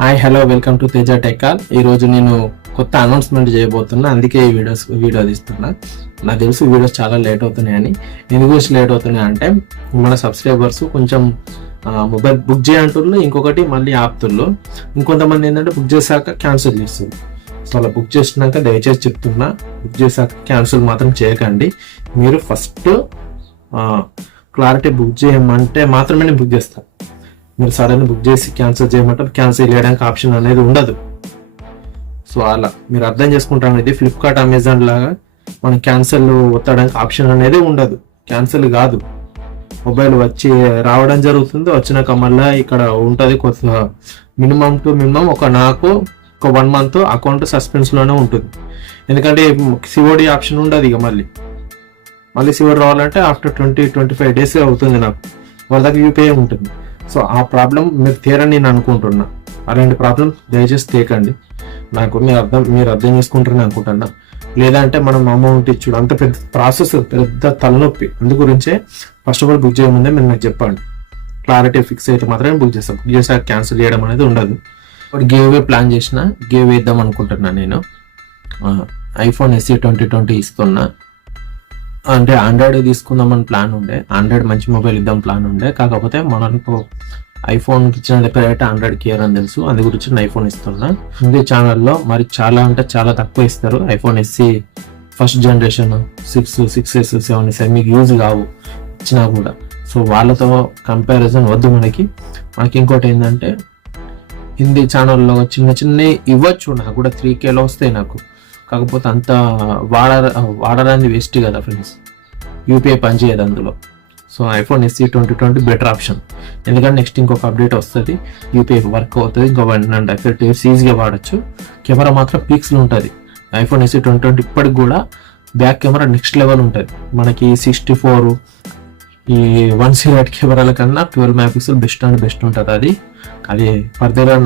Hi hello welcome to Teja టెక్కాల్. ఈరోజు నేను కొత్త అనౌన్స్మెంట్ చేయబోతున్నా, అందుకే ఈ వీడియో తీస్తున్నా. నాకు తెలుసు వీడియోస్ చాలా లేట్ అవుతున్నాయని. ఎందుకు లేట్ అవుతున్నాయి అంటే మన సబ్స్క్రైబర్స్ కొంచెం మొబైల్ బుక్ చేయంటున్నారు, ఇంకొకటి మళ్ళీ ఆపుతున్నారు. ఇంకొంతమంది ఏంటంటే బుక్ చేశాక క్యాన్సిల్ చేస్తుంది. సో అలా బుక్ చేసినాక దయచేసి చెప్తున్నా, బుక్ చేశాక క్యాన్సిల్ మాత్రం చేయకండి. మీరు ఫస్ట్ క్లారిటీ బుక్ చేయమంటే మాత్రమే నేను బుక్ చేస్తాను. మీరు సడన్ బుక్ చేసి క్యాన్సిల్ చేయమంటారు, క్యాన్సిల్ చేయడానికి ఆప్షన్ అనేది ఉండదు. సో అలా మీరు అర్థం చేసుకుంటారు. ఇది ఫ్లిప్కార్ట్, అమెజాన్ లాగా మనం క్యాన్సిల్ ఒత్తడానికి ఆప్షన్ అనేది ఉండదు. క్యాన్సిల్ కాదు, మొబైల్ వచ్చి రావడం జరుగుతుంది. వచ్చినాక మళ్ళీ ఇక్కడ ఉంటుంది కొత్త మినిమం టు మినిమం నాకు ఒక 1 month అకౌంట్ సస్పెన్స్లోనే ఉంటుంది. ఎందుకంటే సిఓడి ఆప్షన్ ఉండదు. ఇక మళ్ళీ సిఓడి రావాలంటే ఆఫ్టర్ 20-25 days అవుతుంది. నాకు వాళ్ళ దగ్గర యూపీఐ ఉంటుంది. సో ఆ ప్రాబ్లం మీరు తీరని నేను అనుకుంటున్నా. అలాంటి ప్రాబ్లం దయచేసి తీయకండి. మీరు అర్థం చేసుకుంటారని అనుకుంటున్నా. లేదంటే మనం అమౌంట్ ఇచ్చుడు అంత పెద్ద ప్రాసెస్, పెద్ద తలనొప్పి. అందుగురించే ఫస్ట్ ఆఫ్ ఆల్ బుక్ చేయముందే మీరు నాకు చెప్పండి. క్లారిటీ ఫిక్స్ అయితే మాత్రమే బుక్ చేస్తాం. బుక్ చేసాక క్యాన్సిల్ చేయడం అనేది ఉండదు. ఇప్పుడు గివ్ ప్లాన్ చేసిన గివ్ ఇద్దాం అనుకుంటున్నా. నేను iPhone SE 2020 ఇస్తున్నా. అంటే ఆండ్రాయిడ్ తీసుకుందామని ప్లాన్ ఉండే, ఆండ్రాయిడ్ మంచి మొబైల్ ఇద్దాం ప్లాన్ ఉండే. కాకపోతే మనకు ఐఫోన్ ఇచ్చిన దగ్గర ఆండ్రాయిడ్ కేర్ అని తెలుసు, అందు గురించి ఐఫోన్ ఇస్తున్నా. హిందీ ఛానల్లో మరి చాలా అంటే చాలా తక్కువ ఇస్తారు. iPhone SE first generation 6S 7S మీకు యూజ్ కావు ఇచ్చినా కూడా. సో వాళ్ళతో కంపారిజన్ వద్దు మనకి. ఇంకోటి ఏంటంటే హిందీ ఛానల్లో చిన్న ఇవ్వచ్చు, నాకు కూడా 3Kలో వస్తాయి నాకు. కాకపోతే అంత వాడడానికి వేస్ట్ కదా ఫ్రెండ్స్. యూపీఐ పనిచేయదు అందులో. So iPhone SE 2020 better option. ఎందుకంటే నెక్స్ట్ ఇంకొక అప్డేట్ వస్తుంది, యూపీఐ వర్క్ అవుతుంది. ఇంకో 1.5 years ఈజీగా వాడచ్చు. కెమెరా మాత్రం పీక్స్లో ఉంటుంది. iPhone SE 2020 ఇప్పటికి కూడా బ్యాక్ కెమెరా నెక్స్ట్ లెవెల్ ఉంటుంది. మనకి 64 ఈ 108 కెమెరాల కన్నా 12 MP బెస్ట్ అండ్ బెస్ట్ ఉంటుంది. అది ఫర్దర్గా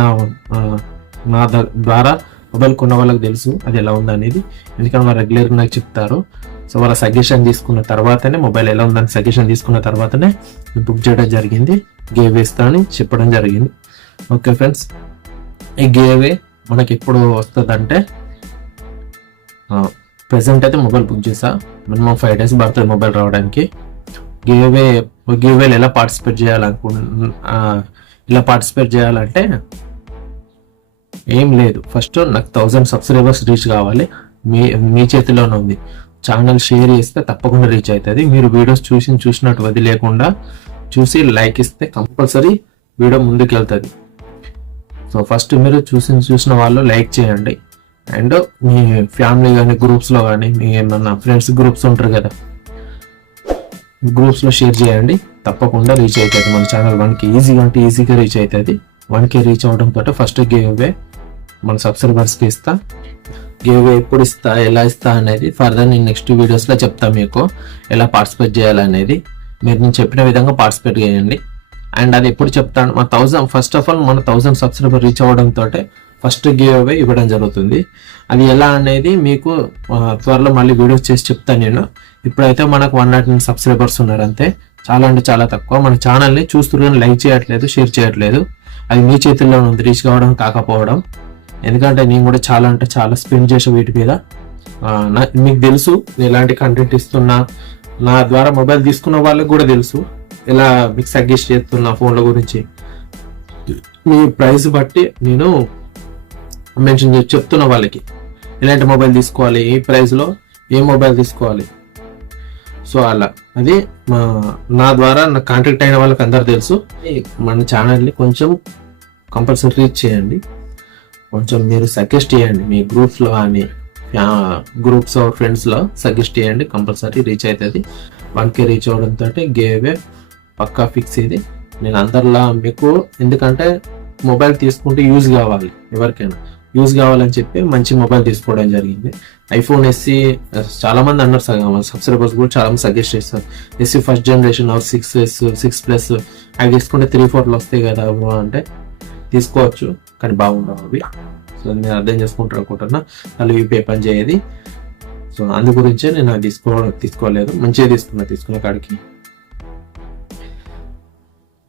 నా ద్వారా మొబైల్ కొన్న వాళ్ళకి తెలుసు అది ఎలా ఉందనేది. ఎందుకంటే వాళ్ళు రెగ్యులర్గా నాకు చెప్తారు. సో వాళ్ళ సజెషన్ తీసుకున్న తర్వాతనే, మొబైల్ ఎలా ఉందని సజెషన్ తీసుకున్న తర్వాతనే బుక్ చేయడం జరిగింది. గివ్ ఇస్తా అని చెప్పడం జరిగింది. ఓకే ఫ్రెండ్స్, ఈ గివ్ మనకి ఎప్పుడు వస్తుందంటే ప్రెసెంట్ అయితే మొబైల్ బుక్ చేసా, మినిమం 5 days పడుతుంది మొబైల్ రావడానికి. గివ్ ఎలా పార్టిసిపేట్ చేయాలంటే ఏం లేదు, ఫస్ట్ నాకు 1000 subscribers రీచ్ కావాలి. మీ చేతిలోనే ఉంది. ఛానల్ షేర్ చేస్తే తప్పకుండా రీచ్ అవుతుంది. మీరు వీడియోస్ చూసినట్టు వదిలేకుండా చూసి లైక్ ఇస్తే కంపల్సరీ వీడియో ముందుకు వెళ్తుంది. సో ఫస్ట్ మీరు చూసిన వాళ్ళు లైక్ చేయండి. అండ్ మీ ఫ్యామిలీ కానీ గ్రూప్స్లో కానీ, మీ ఏమన్నా ఫ్రెండ్స్ గ్రూప్స్ ఉంటారు కదా, గ్రూప్స్లో షేర్ చేయండి. తప్పకుండా రీచ్ అవుతుంది మన ఛానల్ 1K ఈజీగా రీచ్ అవుతుంది. 1K రీచ్ అవడంతో ఫస్ట్ గివ్ మన సబ్స్క్రైబర్స్కి ఇస్తా. గివ్ ఎప్పుడు ఇస్తా, ఎలా ఇస్తా అనేది ఫర్దర్ నేను నెక్స్ట్ వీడియోస్లో చెప్తా మీకు ఎలా పార్టిసిపేట్ చేయాలనేది. మీరు నేను చెప్పిన విధంగా పార్టిసిపేట్ చేయండి. అండ్ అది ఎప్పుడు చెప్తాను, ఫస్ట్ ఆఫ్ ఆల్ మన 1000 సబ్స్క్రైబర్ రీచ్ అవ్వడంతో ఫస్ట్ గివ్ ఇవ్వడం జరుగుతుంది. అది ఎలా అనేది మీకు త్వరలో మళ్ళీ వీడియోస్ చేసి చెప్తాను నేను. ఇప్పుడైతే మనకు 109 సబ్స్క్రైబర్స్ ఉన్నారు అంతే. చాలా అంటే చాలా తక్కువ. మన ఛానల్ని చూస్తున్నారు, లైక్ చేయట్లేదు, షేర్ చేయట్లేదు. అది మీ చేతుల్లో ఉంది, రీచ్ కావడం కాకపోవడం. ఎందుకంటే నేను కూడా చాలా అంటే చాలా స్పెండ్ చేసే వీటి మీద. మీకు తెలుసు ఎలాంటి కంటెంట్ ఇస్తున్నా, నా ద్వారా మొబైల్ తీసుకున్న వాళ్ళకి కూడా తెలుసు ఎలా మీకు సజెస్ట్ చేస్తున్నా ఫోన్ల గురించి. మీ ప్రైస్ బట్టి నేను మెన్షన్ చేసి చెప్తున్న వాళ్ళకి ఎలాంటి మొబైల్ తీసుకోవాలి, ఏ ప్రైస్లో ఏ మొబైల్ తీసుకోవాలి. సో అలా అది నా ద్వారా నాకు కాంటాక్ట్ అయిన వాళ్ళకి అందరు తెలుసు. మన ఛానల్ని కొంచెం కంపల్సరీ రీచ్ చేయండి. కొంచెం మీరు సజెస్ట్ చేయండి మీ గ్రూప్స్లో కానీ, గ్రూప్స్ ఫ్రెండ్స్లో సజెస్ట్ చేయండి. కంపల్సరీ రీచ్ అవుతుంది. 1K రీచ్ అవడంతో గివ్ పక్కా ఫిక్స్. ఇది నేను అందరిలా మీకు, ఎందుకంటే మొబైల్ తీసుకుంటే యూజ్ కావాలి, ఎవరికైనా యూజ్ కావాలని చెప్పి మంచి మొబైల్ తీసుకోవడం జరిగింది. iPhone SE చాలా మంది అన్నారు, సబ్స్క్రైబర్స్ కూడా చాలా మంది సజెస్ట్ చేస్తారు. SE ఫస్ట్ జనరేషన్ 6S 6+ అవి తీసుకుంటే 3-4 వస్తాయి కదా అంటే తీసుకోవచ్చు, కానీ బాగుండవు అవి. సో నేను అర్థం చేసుకుంటాను అనుకుంటున్నా. వాళ్ళు యూపీఐ పని చేయది. సో అందు గురించే నేను అది తీసుకోలేదు. మంచిగా తీసుకున్న కాడికి.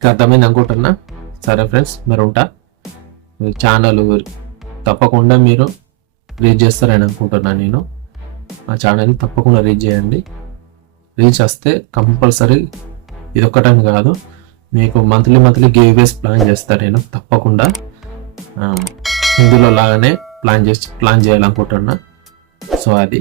అర్థమైంది అనుకుంటున్నా. సరే ఫ్రెండ్స్, మరి ఉంటా. ఛానల్ తప్పకుండా మీరు రీచ్ చేస్తారని అనుకుంటున్నాను. నేను ఆ ఛానల్ని తప్పకుండా రీచ్ చేయండి. రీచ్ వస్తే కంపల్సరీ ఇదొక్కటని కాదు, మీకు మంత్లీ గివ్ ప్లాన్ చేస్తాను నేను తప్పకుండా. ఇందులో లాగానే ప్లాన్ చేయాలనుకుంటున్నా. సో అది